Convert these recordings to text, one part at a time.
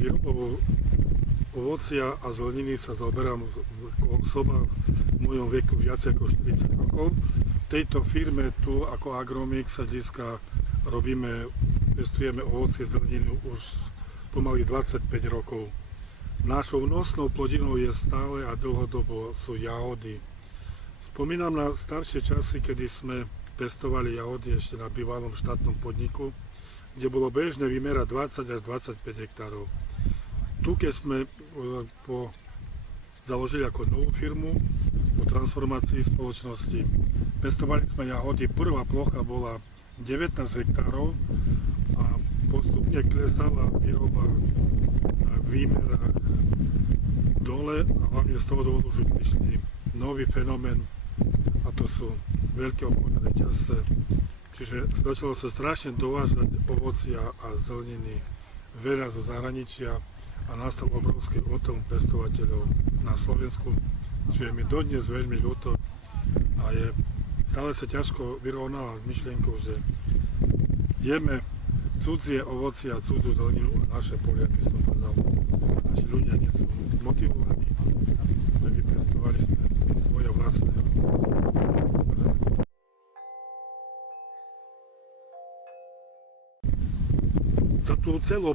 Výrobou ovocia a zeleniny sa zaoberám ako osoba v mojom veku viac ako 40 rokov. V tejto firme tu ako Agromix sa dneska pestujeme ovocie a zeleninu už pomaly 25 rokov. Našou nosnou plodinou je stále a dlhodobo sú jahody. Spomínam na staršie časy, kedy sme pestovali jahody ešte na bývalom štátnom podniku, kde bolo bežné vymerať 20 až 25 hektárov. Tu, keď sme založili ako novú firmu po transformácii spoločnosti, pestovali sme jahody. Prvá plocha bola 19 hektárov a postupne klesala výroba na výmerách dole a hlavne z toho dôvodu, že prišli nový fenomén a to sú veľké obchodné reťazce. Čiže začalo sa strašne dovážať ovocia a zeleniny veľa zo zahraničia a nastal obrovský útlm pestovateľov na Slovensku, čo je mi dodnes veľmi ľúto a stále sa ťažko vyrovnáva s myšlienkou, že jeme cudzie ovocie a cudziu zeleninu a naše polia, by som povedal, naši ľudia nie sú motivovaní, že vypestovali sme svoje vlastné. Za tú celú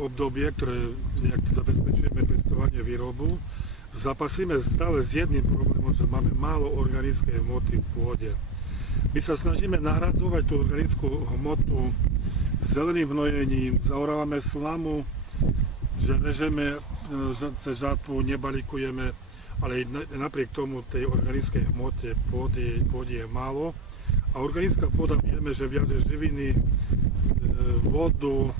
obdobie, ktoré nejak zabezpečujeme pestovanie výrobu, zapasíme stále s jedným problémom, že máme málo organickej hmoty v pôde. My sa snažíme nahradzovať tú organickú hmotu zeleným hnojením, zaorávame slamu, že režeme žatvu, nebalíkujeme, ale napriek tomu tej organickej hmote pôdy je málo. A organická pôda vieme, že viaže živiny, vodu,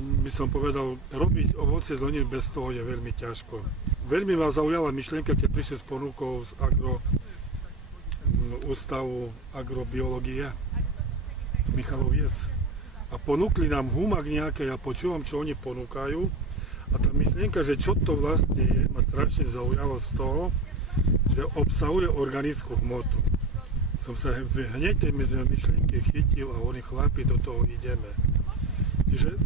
by som povedal, robiť ovocie zeleniny bez toho je veľmi ťažko. Veľmi ma zaujala myšlienka, keď prišli s ponukou z ústavu agrobiológie z Michaloviec a ponúkli nám humak nejaké, ja počúvam, čo oni ponúkajú a tá myšlienka, že čo to vlastne je, ma strašne zaujalo z toho, že obsahuje organickú hmotu. Som sa hneď tej myšlienky chytil a hovorím, chlapi, do toho ideme. Čiže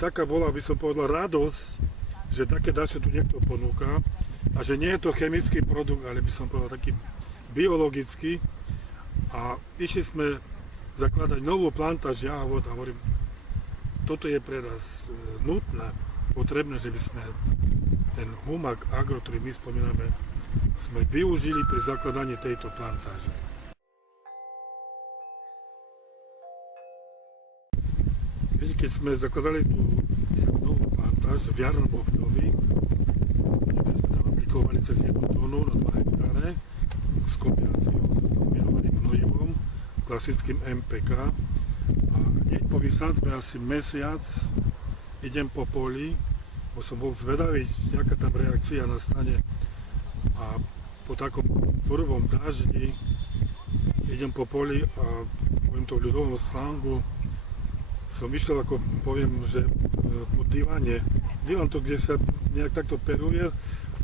taká bola, by som povedal, radosť, že také dačo tu niekto ponúka a že nie je to chemický produkt, ale by som povedal taký biologický. A išli sme zakladať novú plantáž jahod a hovorím, toto je pre nás nutné, potrebné, že by sme ten humak agro, ktorý my spomíname, sme využili pri zakladaní tejto plantáže. Keď sme zakladali tú novú plantáž v jarnom období, kde sme tam aplikovali cez 1 tónu na 2 hektáre s kombináciou s kombinovaným hnojivom, klasickým MPK. A hneď po vysadbe asi mesiac idem po poli, bo som bol zvedavý, aká tam reakcia nastane. A po takom prvom daždi idem po poli a poviem to v ľudovom slangu, som išiel, ako poviem, že po divane. Divan to, kde sa nejak takto peruje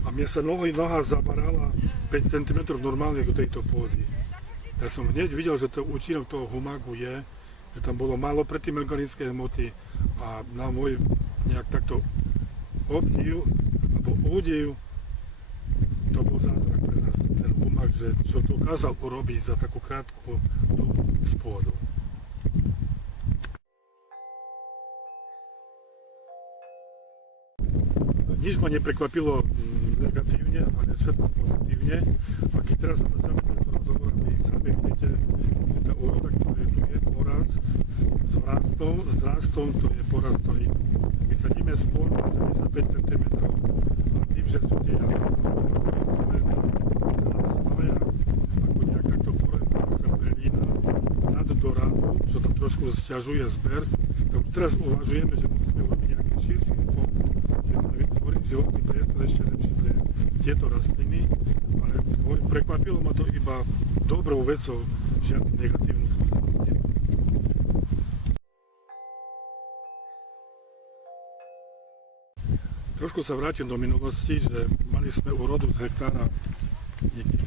a mne sa noha zabarala 5 cm normálne do tejto pôdy. Tak som hneď videl, že to účinok toho humagu je, že tam bolo málo predtým organické hmoty a na môj nejak takto obdiv, alebo údiv, to bol zázrak pre nás, ten humag, že čo dokázal urobiť za takú krátku dobu s pôdou. Nič ma neprekvapilo negatívne, ale všetko pozitívne. A keď teraz začneme tento rozhovor, vy sami vidíte, že tá úroda, ktorá tu je porast s rastom, to je porast, ktorý my sadíme spolu 75 cm a tým, že sú tie jahody spája, ako nejak takto porezná sa prelína nad do radu, čo tam trošku sťažuje zber, tak už teraz uvažujeme, že musíme urobiť nejaký širší spol, že sme vytvorili životný priestor ešte lepší pre tieto rastliny, ale prekvapilo ma to iba dobrou vecou, žiadnu negatívnu skúsenosť. Trošku sa vrátim do minulosti, že mali sme úrodu z hektára,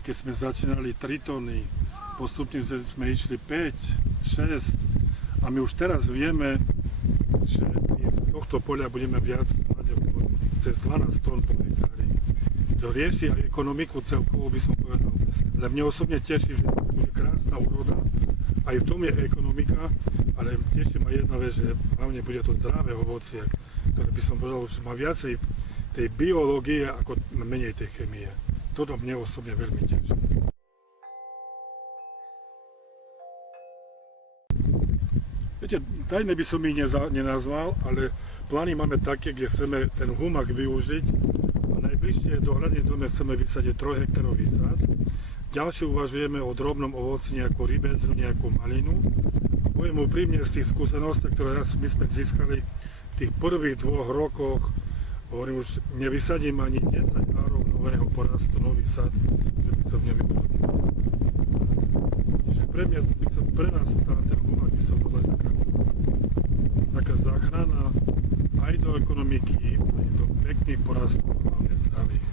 keď sme začínali 3 tony, postupne sme išli 5, 6 a my už teraz vieme, že z tohto poľa budeme viac mať cez 12 tón po hektári. To rieši aj ekonomiku celkovo, by som povedal. Ale mne osobne teší, že bude krásna úroda, aj v tom je ekonomika, ale teší ma jedna vec, že hlavne bude to zdravé ovocie, ktoré by som povedal, že má viacej tej biológie ako menej tej chemie. Toto mne osobne veľmi teší. Viete, tajne by som ich nenazval, ale plány máme také, kde chceme ten humak využiť a najbližšie dohľadne dome chceme vysadiť 3 hektárový sad. Ďalšie uvažujeme o drobnom ovoci, nejakú rybezu, nejakú malinu. Poviem úprimne z tých skúseností, ktoré my sme získali v tých prvých 2 rokoch, hovorím, už nevysadím ani 10 árov nového porastu, nový sad, že by som nevypadol. Čiže pre nás ten humak by som bola taká záchrana aj do ekonomiky, aj do pekných porastov, hlavne zdravých.